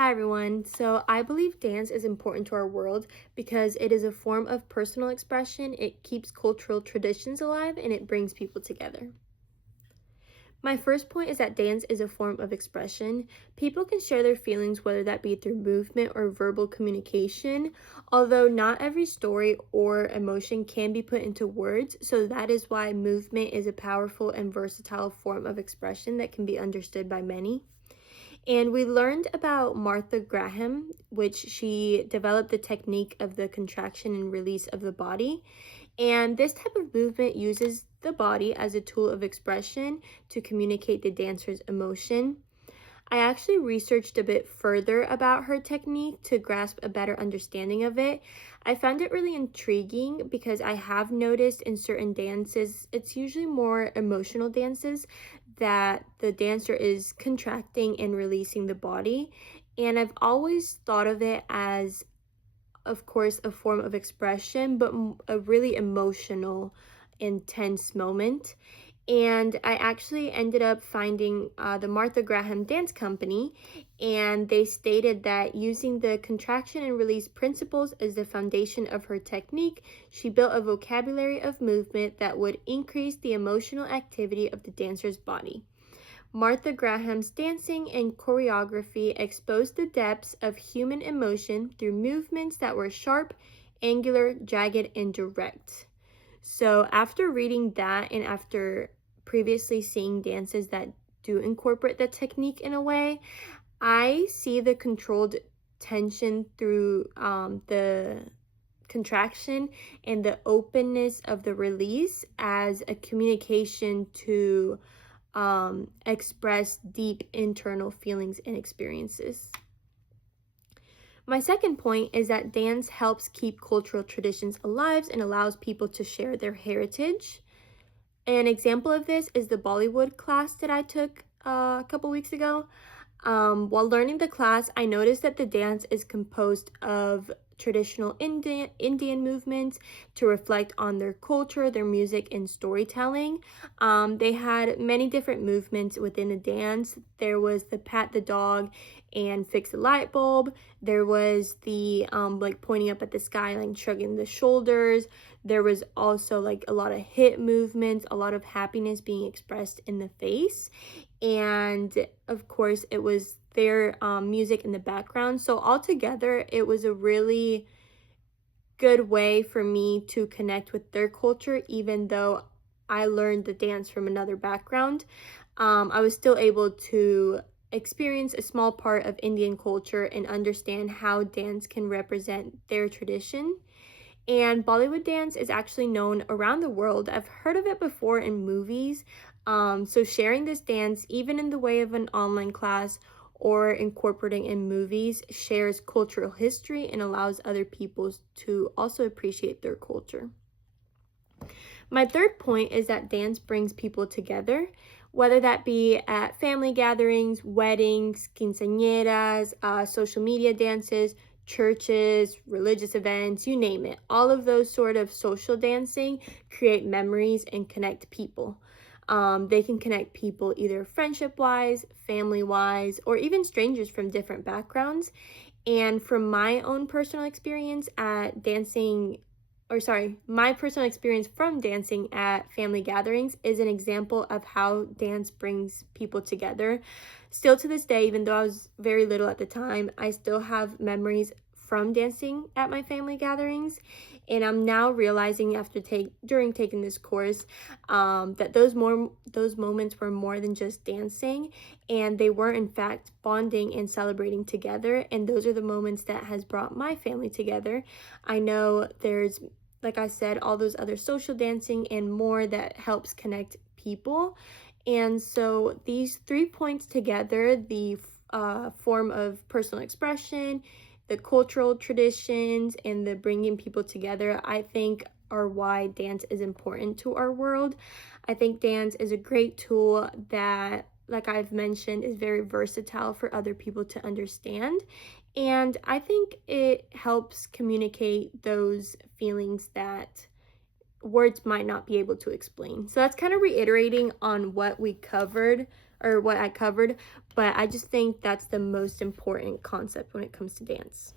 Hi everyone. So I believe dance is important to our world because it is a form of personal expression, it keeps cultural traditions alive, and it brings people together. My first point is that dance is a form of expression. People can share their feelings, whether that be through movement or verbal communication, although not every story or emotion can be put into words, so that is why movement is a powerful and versatile form of expression that can be understood by many. And we learned about Martha Graham, which she developed the technique of the contraction and release of the body. And this type of movement uses the body as a tool of expression to communicate the dancer's emotion. I actually researched a bit further about her technique to grasp a better understanding of it. I found it really intriguing because I have noticed in certain dances, it's usually more emotional dances, that the dancer is contracting and releasing the body. And I've always thought of it as, of course, a form of expression, but a really emotional, intense moment. And I actually ended up finding the Martha Graham Dance Company, and they stated that using the contraction and release principles as the foundation of her technique, she built a vocabulary of movement that would increase the emotional activity of the dancer's body. Martha Graham's dancing and choreography exposed the depths of human emotion through movements that were sharp, angular, jagged, and direct. So, after reading that and after previously seeing dances that do incorporate the technique in a way, I see the controlled tension through the contraction and the openness of the release as a communication to express deep internal feelings and experiences. My second point is that dance helps keep cultural traditions alive and allows people to share their heritage. An example of this is the Bollywood class that I took a couple weeks ago. While learning the class, I noticed that the dance is composed of traditional Indian movements to reflect on their culture, their music, and storytelling. They had many different movements within the dance. There was the pat the dog and fix the light bulb. There was the like pointing up at the sky, like shrugging the shoulders. There was also like a lot of hip movements, a lot of happiness being expressed in the face. And of course, it was their music in the background. So altogether, it was a really good way for me to connect with their culture, even though I learned the dance from another background. I was still able to experience a small part of Indian culture and understand how dance can represent their tradition. And Bollywood dance is actually known around the world. I've heard of it before in movies. So sharing this dance, even in the way of an online class or incorporating in movies, shares cultural history and allows other people to also appreciate their culture. My third point is that dance brings people together, whether that be at family gatherings, weddings, quinceañeras, social media dances, churches, religious events, you name it. All of those sort of social dancing create memories and connect people. They can connect people either friendship wise, family wise, or even strangers from different backgrounds. And from my own personal experience at dancing, or sorry, my personal experience from dancing at family gatherings is an example of how dance brings people together. Still to this day, even though I was very little at the time, I still have memories from dancing at my family gatherings. And I'm now realizing during taking this course that those moments were more than just dancing, and they were in fact bonding and celebrating together. And those are the moments that has brought my family together. I know there's, like I said, all those other social dancing and more that helps connect people. And so these 3 points together, the form of personal expression, the cultural traditions, and the bringing people together, I think are why dance is important to our world. I think dance is a great tool that, like I've mentioned, is very versatile for other people to understand. And I think it helps communicate those feelings that words might not be able to explain. So that's kind of reiterating on what we covered or what I covered, but I just think that's the most important concept when it comes to dance.